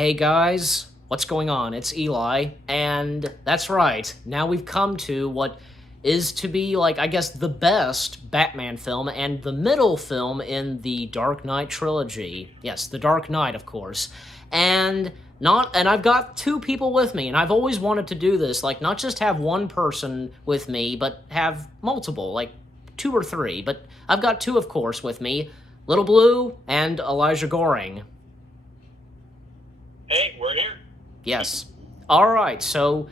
Hey guys, what's going on? It's Eli, and that's right. Now we've come to what is to be, I guess, the best Batman film and the middle film in the Dark Knight trilogy. Yes, The Dark Knight, of course. And I've got two people with me, and I've always wanted to do this, not just have one person with me, but have multiple, two or three. But I've got two, of course, with me, Little Blue and Elijah Goring. Hey, we're here. Yes. All right. So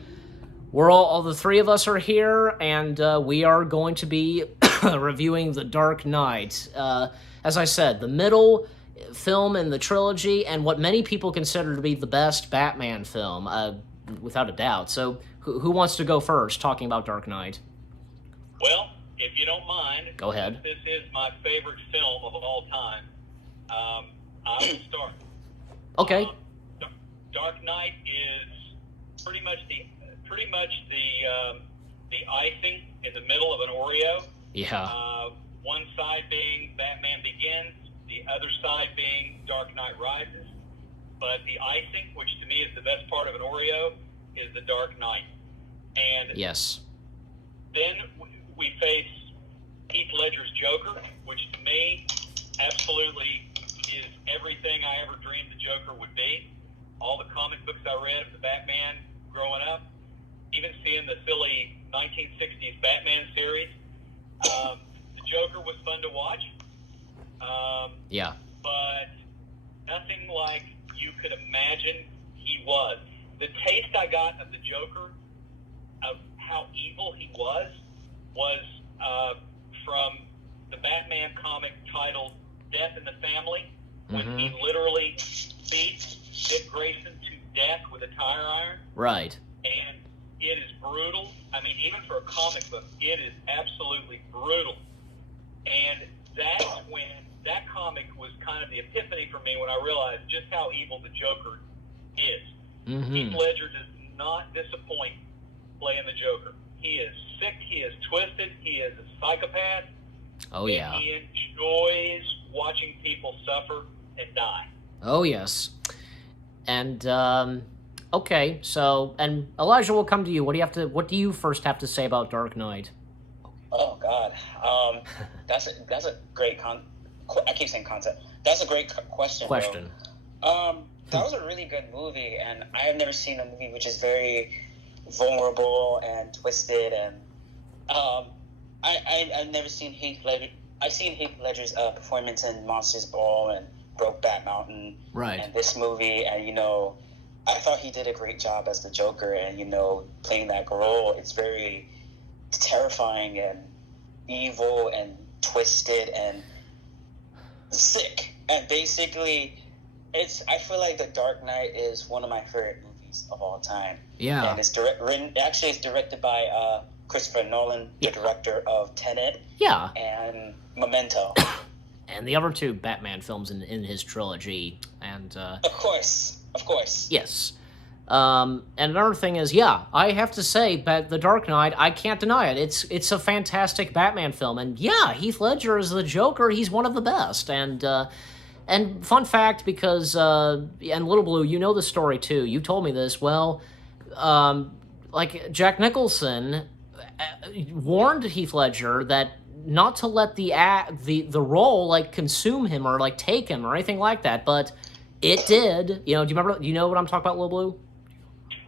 we're all the three of us are here, and we are going to be reviewing The Dark Knight. As I said, the middle film in the trilogy, and what many people consider to be the best Batman film, without a doubt. So, who wants to go first, talking about Dark Knight? Well, if you don't mind, go ahead. This is my favorite film of all time. I will start. Okay. Dark Knight is pretty much the icing in the middle of an Oreo. Yeah. One side being Batman Begins, the other side being Dark Knight Rises. But the icing, which to me is the best part of an Oreo, is the Dark Knight. And yes. Then we face Heath Ledger's Joker, which to me absolutely is everything I ever dreamed the Joker would be. All the comic books I read of the Batman growing up, even seeing the silly 1960s Batman series, the Joker was fun to watch. Yeah. But nothing like you could imagine he was. The taste I got of the Joker, of how evil he was from the Batman comic titled Death in the Family, when he literally beats Dick Grayson to death with a tire iron. Right. And it is brutal. I mean, even for a comic book, it is absolutely brutal. And that's when that comic was kind of the epiphany for me, when I realized just how evil the Joker is. Heath Ledger does not disappoint playing the Joker. He is sick, he is twisted, he is a psychopath. Oh, yeah. And he enjoys watching people suffer and die. Oh, yes. And, okay, so, and Elijah, will come to you. What do you first have to say about Dark Knight? Oh, God. That's a great I keep saying concept. That's a great question. That was a really good movie, and I have never seen a movie which is very vulnerable and twisted, and I've never seen Heath Ledger. I've seen Heath Ledger's performance in Monsters Ball and Brokeback Mountain, right, and this movie, and I thought he did a great job as the Joker, and playing that role, it's very terrifying and evil and twisted and sick, and basically I feel like The Dark Knight is one of my favorite movies of all time. Yeah. And it's directed by Christopher Nolan, the director of Tenet. Yeah. And Memento. And the other two Batman films in his trilogy. And Of course. Yes. And another thing is, I have to say that The Dark Knight, I can't deny it. It's a fantastic Batman film. And Heath Ledger is the Joker. He's one of the best. And fun fact, because, and Little Blue, you know the story too. You told me this. Well, Jack Nicholson warned Heath Ledger that not to let the role, consume him or, take him or anything like that. But it did. Do you remember, you know what I'm talking about, Little Blue?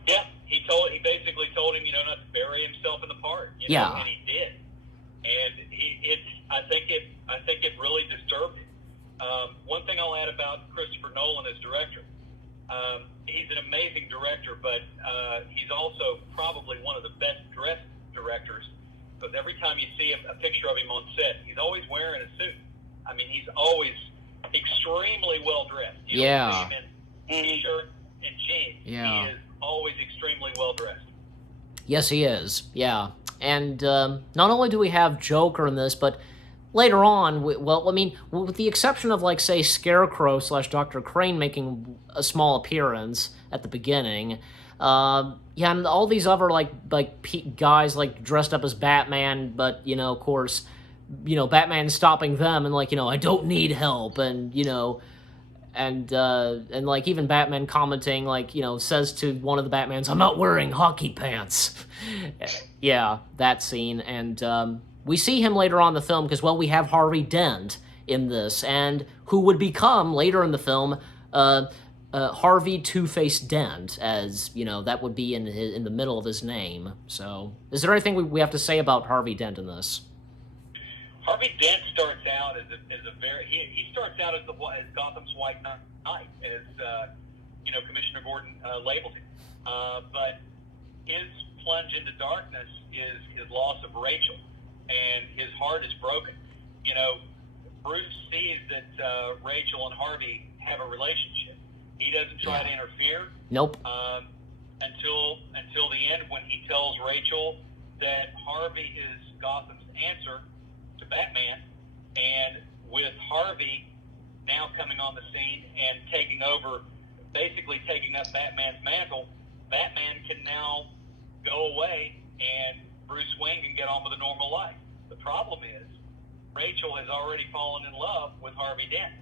Yeah, he basically told him, not to bury himself in the part. And he did. And I think it really disturbed him. One thing I'll add about Christopher Nolan as director, he's an amazing director, but he's also probably one of the best dressed directors, because every time you see a picture of him on set, he's always wearing a suit. I mean, he's always extremely well dressed. You don't see him in t-shirt and jeans. Yeah. He is always extremely well dressed. Yes, he is. Yeah. And not only do we have Joker in this, but later on, with the exception of, say, Scarecrow / Dr. Crane making a small appearance at the beginning, and all these other, guys, dressed up as Batman, but, of course, Batman stopping them and, I don't need help, and, and like even Batman commenting, like, says to one of the Batmans, "I'm not wearing hockey pants." Yeah, that scene. And we see him later on in the film because, well, we have Harvey Dent in this, and who would become later in the film Harvey Two-Face Dent, as that would be in the middle of his name. So, is there anything we have to say about Harvey Dent in this? Harvey Dent starts out as a very he starts out as Gotham's White Knight, as Commissioner Gordon labeled him, but his plunge into darkness is his loss of Rachel, and his heart is broken. Bruce sees that Rachel and Harvey have a relationship. He doesn't try to interfere. Nope. Until the end, when he tells Rachel that Harvey is Gotham's answer to Batman, and with Harvey now coming on the scene and basically taking up Batman's mantle, Batman can now go away and Bruce Wayne can get on with a normal life. The problem is Rachel has already fallen in love with Harvey Dent,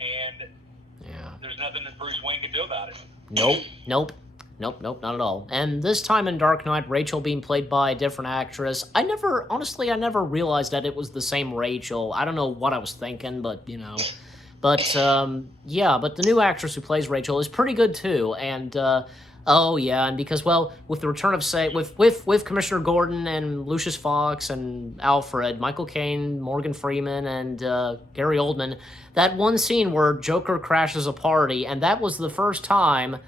and there's nothing that Bruce Wayne can do about it. Nope, not at all. And this time in Dark Knight, Rachel being played by a different actress, I never realized that it was the same Rachel. I don't know what I was thinking, but But the new actress who plays Rachel is pretty good too. And and because, well, with the return of with Commissioner Gordon and Lucius Fox and Alfred, Michael Caine, Morgan Freeman, and Gary Oldman, that one scene where Joker crashes a party, and that was the first time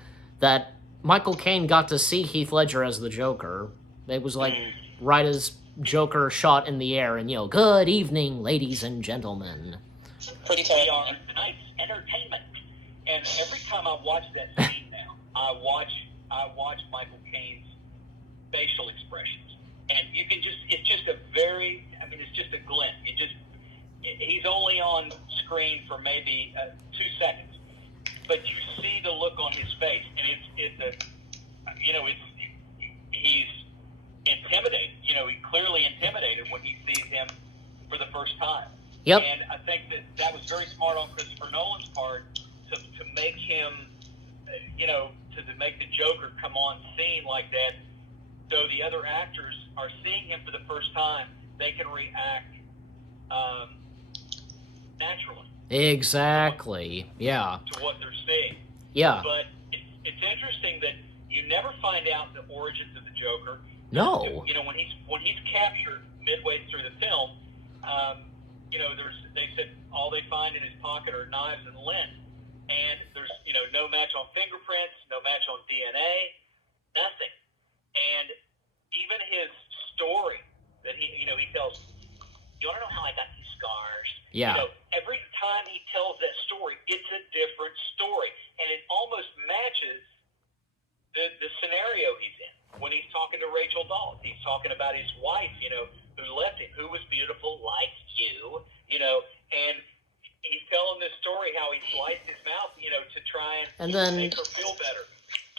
that Michael Caine got to see Heath Ledger as the Joker. It was like right as Joker shot in the air, and good evening, ladies and gentlemen. Pretty beyond tonight's entertainment. And every time I watch that scene now, I watch Michael Caine's facial expressions, and you can it's just a glint. He's only on screen for maybe 2 seconds, but you see the look on his face, and he's intimidated. He's clearly intimidated when he sees him for the first time. Yep. And I think that was very smart on Christopher Nolan's part to make him, to make the Joker come on scene like that, so the other actors are seeing him for the first time, they can react naturally. Exactly. Yeah. To what they're seeing. Yeah. But it's interesting that you never find out the origins of the Joker. No. When he's captured midway through the film, they said all they find in his pocket are knives and lint, and there's no match on fingerprints, no match on DNA, nothing. And even his story that he tells, you want to know how I got these scars? Yeah. Every time he tells that story, it's a different story, and it almost matches the scenario he's in. When he's talking to Rachel Dawes, he's talking about his wife, who left him, who was beautiful like you, and he's telling this story how he sliced his mouth, to try and make her feel better.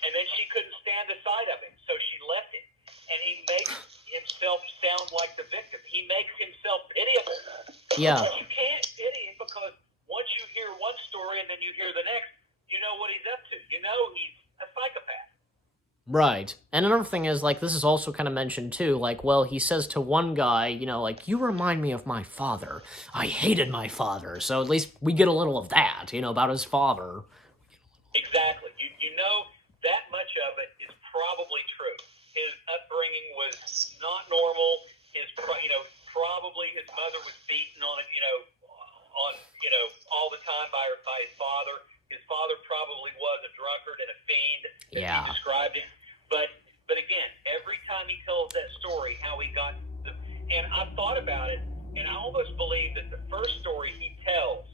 And then she couldn't stand the sight of him, so she left him. And he makes himself sound like the victim. He makes himself pitiable. Yeah. But you can't pity him because once you hear one story and then you hear the next, you know what he's up to. He's a psychopath. Right. And another thing is, like, this is also kind of mentioned, too, like, well, he says to one guy, you remind me of my father. I hated my father. So at least we get a little of that, about his father. Exactly. You know that much of it is probably true. His upbringing was not normal. Probably his mother was beaten on all the time by his father. His father probably was a drunkard and a fiend, as he described him. But again, every time he tells that story, how he got and I've thought about it, and I almost believe that the first story he tells,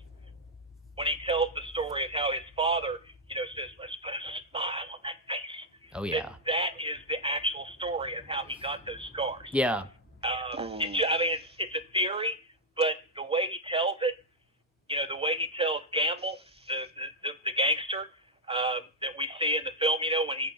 when he tells the story of how his father, says, let's put a smile on that face. Oh, yeah. That is the actual story of how he got those scars. Yeah. It's a theory, but the way he tells it, the way he tells Gamble, the gangster that we see in the film, when he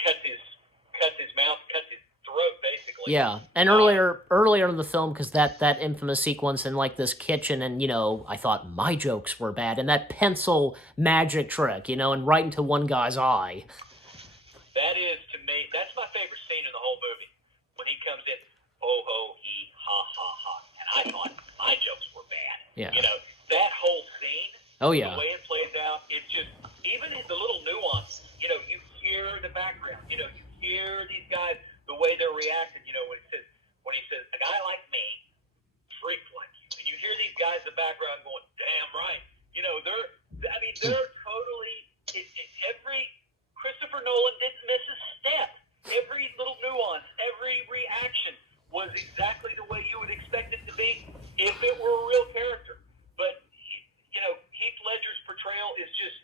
cuts his mouth, cuts his throat, basically. Yeah, and earlier in the film, because that infamous sequence in like this kitchen, and I thought my jokes were bad, and that pencil magic trick, and right into one guy's eye. That is, to me, that's my favorite scene in the whole movie. When he comes in, ho, ho, he, ha, ha, ha. And I thought my jokes were bad. Yeah. That whole scene, oh yeah, the way it plays out, it's just, even the little nuances, you hear the background, you hear these guys, the way they're reacting, when he says, a guy like me, freak like you. And you hear these guys in the background going, damn right. They're totally, every, Christopher Nolan didn't miss a step. Every little nuance, every reaction was exactly the way you would expect it to be if it were a real character. But, Heath Ledger's portrayal is just,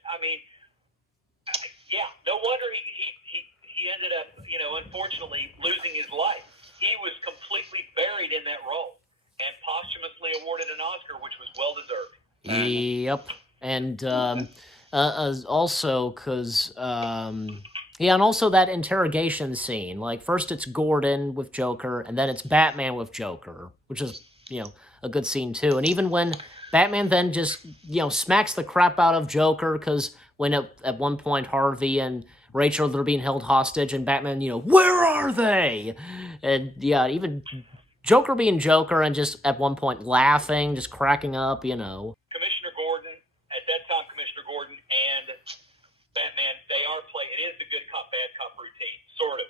no wonder he ended up, unfortunately losing his life. He was completely buried in that role and posthumously awarded an Oscar, which was well-deserved. Yep. And also, because, and also that interrogation scene. Like, first it's Gordon with Joker, and then it's Batman with Joker, which is, a good scene, too. And even when Batman then just, smacks the crap out of Joker, because when at one point Harvey and Rachel, they're being held hostage, and Batman, where are they? And, even Joker being Joker, and just at one point laughing, just cracking up, Commissioner Gordon, at that time, Commissioner Gordon and Batman, they are playing. It is the good cop, bad cop routine, sort of.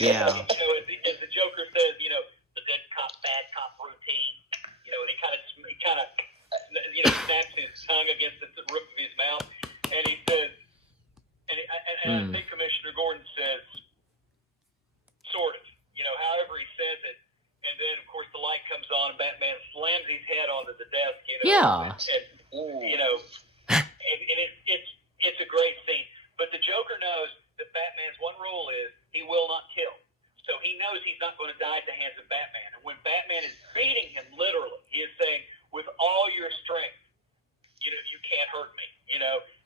Yeah. As the Joker says, the good cop, bad cop routine. And he kind of, snaps his tongue against the roof of his mouth, and he says, and I think Commissioner Gordon says, sort of, however he says it. And then, of course, the light comes on, and Batman slams his head onto the desk, Yeah. It's a great scene. But the Joker knows that Batman's one rule is he will not kill. So he knows he's not going to die at the hands of Batman. And when Batman is beating him, literally, he is saying, with all your strength, you can't hurt me,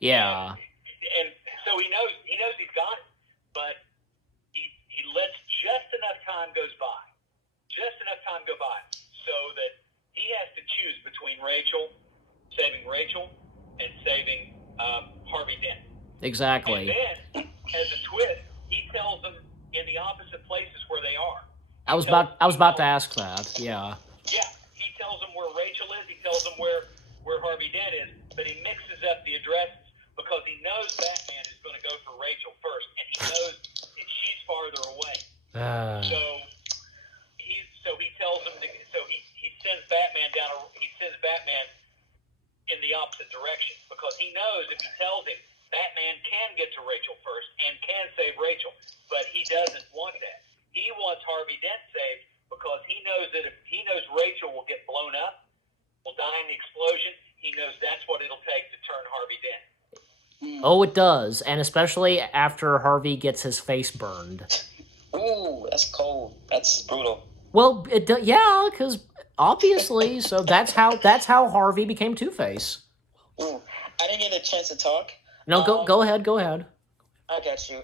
Yeah. And so he knows he's got it, but he lets just enough time go by so that he has to choose between saving Rachel and saving Harvey Dent. Exactly. And then, as a twist, he tells them in the opposite places where they are. I was about to ask that. Yeah. Yeah, he tells them where Rachel is. He tells them where Harvey Dent is, but he mixes up the addresses because he knows Batman is going to go for Rachel first, and he knows that she's farther away. So he tells him he sends Batman in the opposite direction because he knows if he tells him Batman can get to Rachel first and can save Rachel, but he doesn't want that. He wants Harvey Dent saved because he knows that if he knows Rachel will get blown up, will die in the explosion, he knows that's what it'll take to turn Harvey Dent. Oh, it does, and especially after Harvey gets his face burned. Ooh, that's cold. That's brutal. Well, yeah, because obviously, so that's how Harvey became Two-Face. Ooh, I didn't get a chance to talk. No, go ahead. I got you.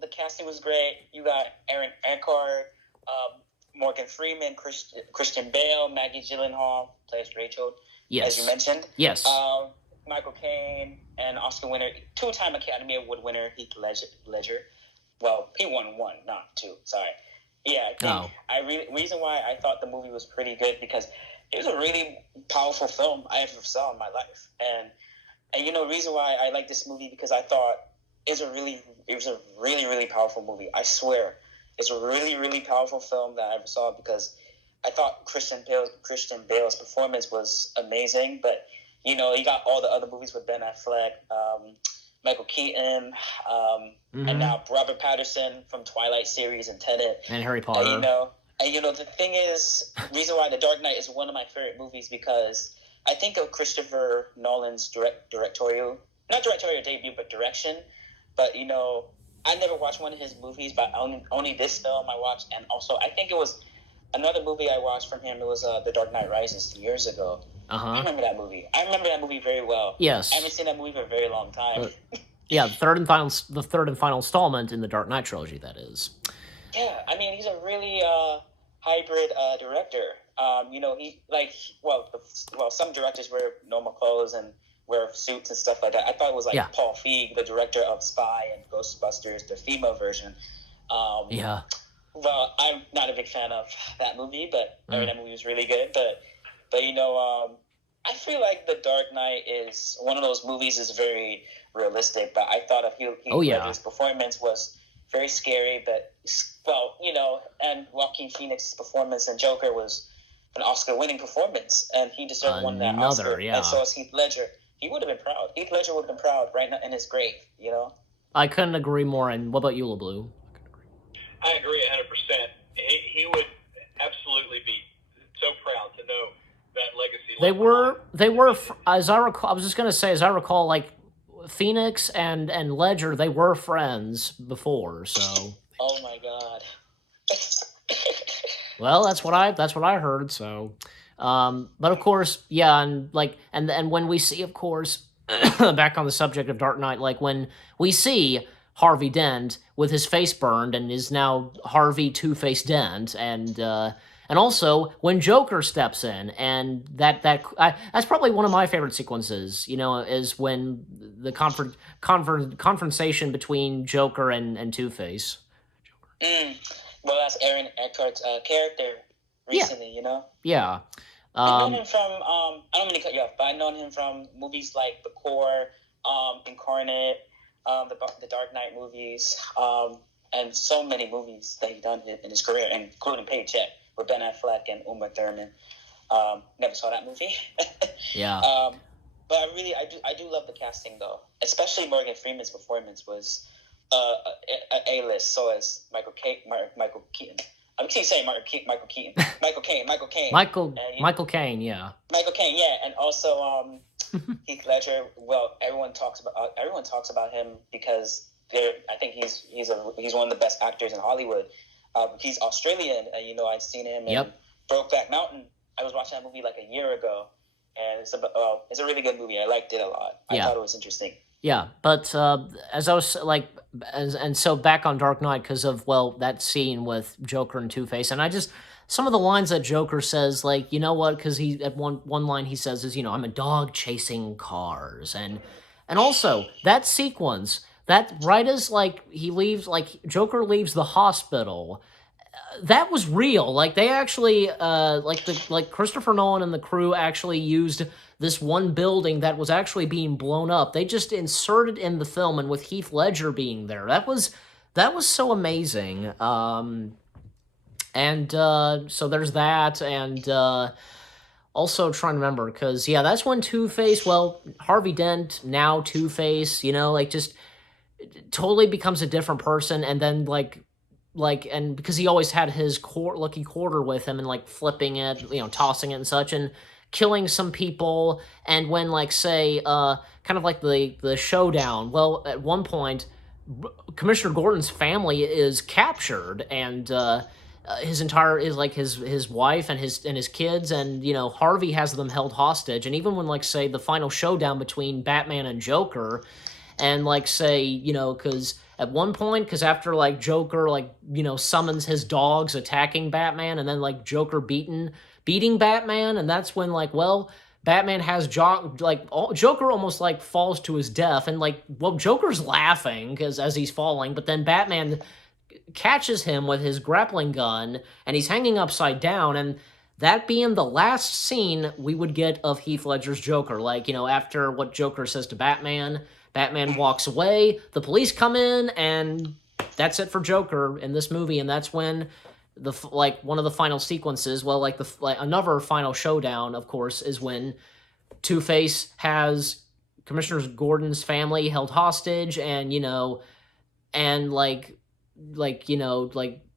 The casting was great. You got Aaron Eckhart, Morgan Freeman, Christian Bale, Maggie Gyllenhaal plays Rachel, yes, as you mentioned. Yes. Michael Caine and Oscar winner, two-time Academy Award winner Heath Ledger. Well, he won one, not two. Sorry. Yeah, I think reason why I thought the movie was pretty good because it was a really powerful film I ever saw in my life, and reason why I like this movie because I thought it was a really powerful movie. I swear, it's a really, really powerful film that I ever saw because I thought Christian Bale's performance was amazing, but you got all the other movies with Ben Affleck, Michael Keaton, and now Robert Pattinson from Twilight series and Tenet. And Harry Potter. The thing is, reason why The Dark Knight is one of my favorite movies because I think of Christopher Nolan's directorial debut, but direction. But, I never watched one of his movies, but only this film I watched. And also, I think it was another movie I watched from him. It was The Dark Knight Rises years ago. I remember that movie. I remember that movie very well. Yes. I haven't seen that movie for a very long time. Yeah, the third and final installment in the Dark Knight trilogy, that is. Yeah, I mean, he's a really hybrid director. Some directors wear normal clothes and wear suits and stuff like that. I thought it was like Paul Feig, the director of Spy and Ghostbusters, the female version. Yeah. Well, I'm not a big fan of that movie, but I mean, that movie was really good. But I feel like The Dark Knight is one of those movies is very realistic. But I thought of Heath Ledger's performance was very scary, but and Joaquin Phoenix's performance in Joker was an Oscar-winning performance, and he deserved one that Oscar. Yeah. And so is Heath Ledger. He would have been proud. Heath Ledger would have been proud right now in his grave. I couldn't agree more. And what about you, LeBlue? I agree 100%. He would absolutely be so proud to know that legacy. They were, as I recall. I was just gonna say, as I recall, like Phoenix and Ledger, they were friends before. So. Oh my God. Well, that's what I heard. So, but of course, yeah, and when we see, of course, back on the subject of Dark Knight, like when we see Harvey Dent with his face burned and is now Harvey Two-Face Dent, and also when Joker steps in, and that's probably one of my favorite sequences. Is when the confrontation between Joker and Two-Face. Well, that's Aaron Eckhart's character recently, Yeah. I've known him from, I don't mean to cut you off, but I've known him from movies like The Core, Incarnate, the Dark Knight movies, and so many movies that he's done in his career, including Paycheck with Ben Affleck and Uma Thurman. Never saw that movie. Yeah. But I do love the casting though, especially Morgan Freeman's performance was A-list. So is Michael Keaton. I keep saying Michael Keaton. Michael Caine. Michael Caine, yeah. Michael Caine, yeah, and also Heath Ledger. Well, everyone talks about him because I think he's one of the best actors in Hollywood. He's Australian, and I've seen him in Brokeback Mountain. I was watching that movie like a year ago, and it's a really good movie. I liked it a lot. I thought it was interesting. Yeah, but as I was like, and so back on Dark Knight because of that scene with Joker and Two-Face, and some of the lines that Joker says, like, you know what? Because he at one line he says is, I'm a dog chasing cars, and also that sequence that right as like he leaves, like Joker leaves the hospital. That was real. Like they actually, like Christopher Nolan and the crew actually used this one building that was actually being blown up. They just inserted in the film, and with Heath Ledger being there, that was so amazing. So there's that, and also trying to remember because that's when Two-Face. Well, Harvey Dent, now Two-Face. Just totally becomes a different person, and then and because he always had his lucky quarter with him and flipping it, tossing it and such, and killing some people, and when kind of like the showdown. Well, at one point, Commissioner Gordon's family is captured, and his wife and his kids, and Harvey has them held hostage, and even when the final showdown between Batman and Joker, and because at one point, because after Joker summons his dogs attacking Batman, and then Joker beating Batman, and that's when Batman has Joker almost falls to his death, and Joker's laughing as he's falling, but then Batman catches him with his grappling gun, and he's hanging upside down, and that being the last scene we would get of Heath Ledger's Joker. After what Joker says to Batman walks away, the police come in, and that's it for Joker in this movie, and that's when one of the final sequences, another final showdown, of course, is when Two-Face has Commissioner Gordon's family held hostage, and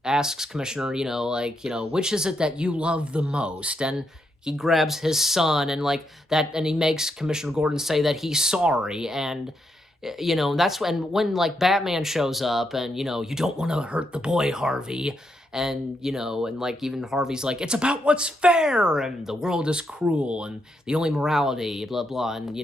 asks Commissioner, which is it that you love the most? And he grabs his son, and and he makes Commissioner Gordon say that he's sorry, and that's when Batman shows up, and you don't want to hurt the boy, Harvey, and even Harvey's it's about what's fair, and the world is cruel, and the only morality, blah blah, and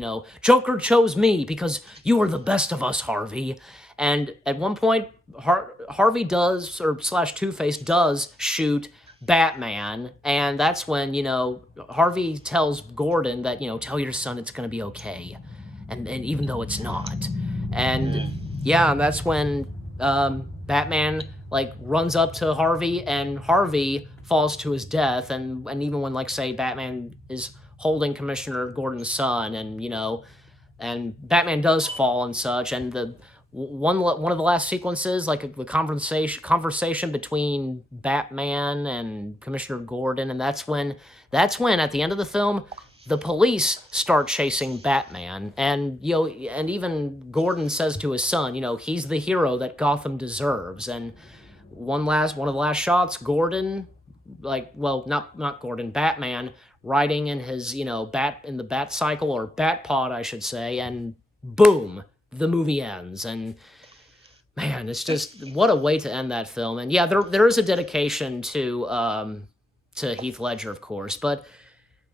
Joker chose me because you are the best of us, Harvey. And at one point, Harvey does, or slash Two-Face does shoot Batman, and that's when, Harvey tells Gordon that, tell your son it's going to be okay. And even though it's not. And yeah, and that's when Batman like runs up to Harvey, and Harvey falls to his death. And even when, like, say, Batman is holding Commissioner Gordon's son, and Batman does fall and such, and the one of the last sequences, like the conversation between Batman and Commissioner Gordon, and that's when at the end of the film the police start chasing Batman, and and even Gordon says to his son, he's the hero that Gotham deserves. And one of the last shots, Gordon, not Gordon, Batman riding in his in the bat cycle, or bat pod I should say, and boom, the movie ends. And man, it's just, what a way to end that film. And yeah, there is a dedication to Heath Ledger, of course, but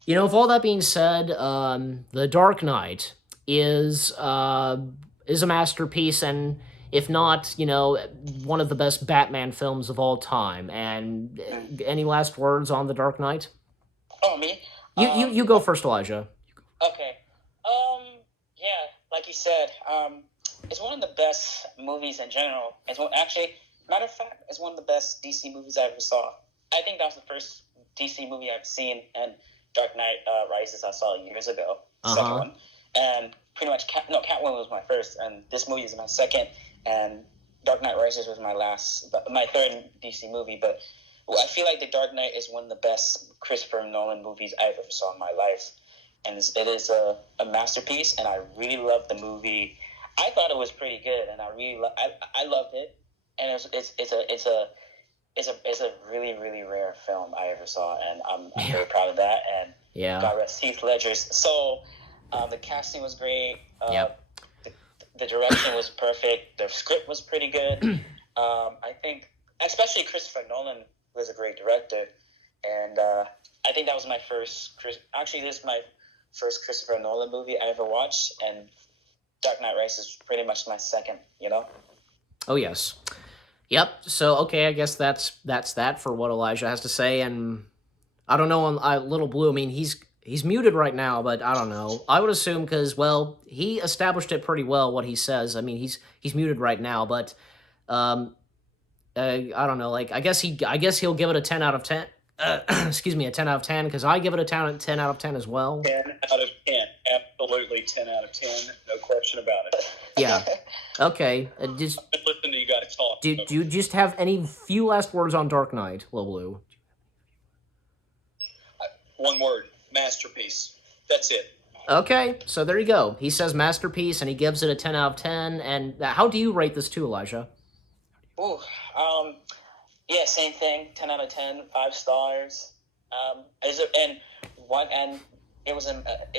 with all that being said, The Dark Knight is a masterpiece, and if not, one of the best Batman films of all time. And any last words on The Dark Knight? Oh, me? You go first, Elijah. Okay. Yeah, like you said, it's one of the best movies in general. Matter of fact, it's one of the best DC movies I ever saw. I think that was the first DC movie I've seen, and Dark Knight Rises I saw years ago, second one. And pretty much, Catwoman was my first, and this movie is my second, and Dark Knight Rises was my third DC movie. But I feel like The Dark Knight is one of the best Christopher Nolan movies I've ever saw in my life. And it is a masterpiece, and I really loved the movie. I thought it was pretty good, and I loved it. And it's a really, really rare film I ever saw, and I'm very proud of that. And God rest Heath Ledger's soul. The casting was great. The direction was perfect. The script was pretty good. I think, especially Christopher Nolan was a great director, and I think that was my first. Actually, this is my first Christopher Nolan movie I ever watched, and Dark Knight Rises is pretty much my second. Oh yes. Yep. So okay, I guess that's that for what Elijah has to say. And I don't know on Little Blue. I mean, he's muted right now, but I don't know. I would assume because, well, he established it pretty well what he says. I mean, he's muted right now, but I don't know. Like, I guess he'll give it a 10 out of 10. Excuse me, a 10 out of 10, because I give it a 10 out of 10 as well. 10 out of 10. Absolutely 10 out of 10. No question about it. Yeah. Okay. Just listen to you guys talk. Do you just have any few last words on Dark Knight, Little Blue? One word. Masterpiece. That's it. Okay. So there you go. He says masterpiece, and he gives it a 10 out of 10. And how do you rate this too, Elijah? Ooh, yeah, same thing. 10 out of 10, 5 stars. It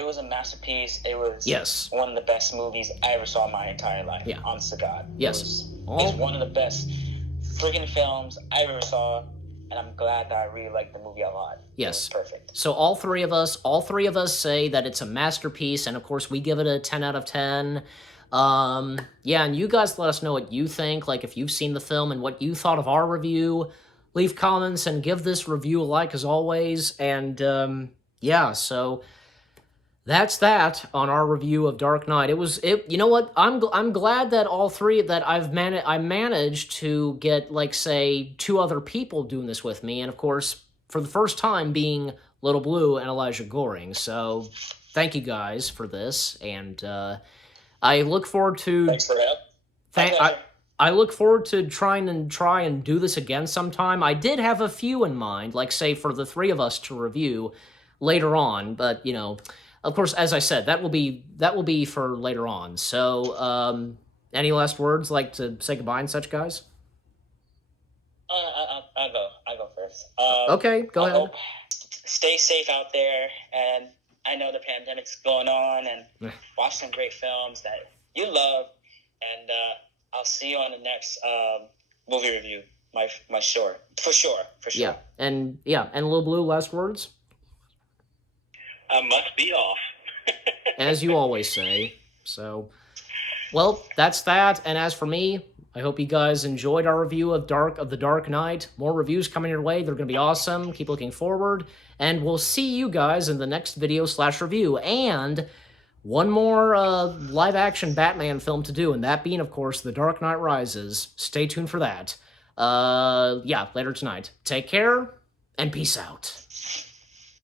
was a masterpiece. It was one of the best movies I ever saw in my entire life. Yeah. Honest to God. Yes. It's one of the best friggin' films I ever saw, and I'm glad that I really liked the movie a lot. Yes. It was perfect. So all three of us say that it's a masterpiece, and of course we give it a 10 out of 10. Yeah, and you guys let us know what you think, like if you've seen the film and what you thought of our review. Leave comments and give this review a like as always. And yeah, so that's that on our review of Dark Knight. You know what? I'm glad that all three that I managed to get, like, say, 2 other people doing this with me, and of course for the first time being Little Blue and Elijah Goring. So thank you guys for this, and I look forward to. Thanks for having. I look forward to try and do this again sometime. I did have a few in mind, like, say, for the 3 of us to review later on, but of course, as I said, that will be for later on. So, any last words, like to say goodbye and such, guys? I'll go first. Okay, go ahead. Stay safe out there, and I know the pandemic's going on, and watch some great films that you love, and I'll see you on the next movie review. For sure. Yeah, and Little Blue, last words. I must be off. As you always say. So, Well, that's that. And as for me, I hope you guys enjoyed our review of The Dark Knight. More reviews coming your way. They're going to be awesome. Keep looking forward. And we'll see you guys in the next video/review. And one more live-action Batman film to do, and that being, of course, The Dark Knight Rises. Stay tuned for that. Yeah, later tonight. Take care, and peace out.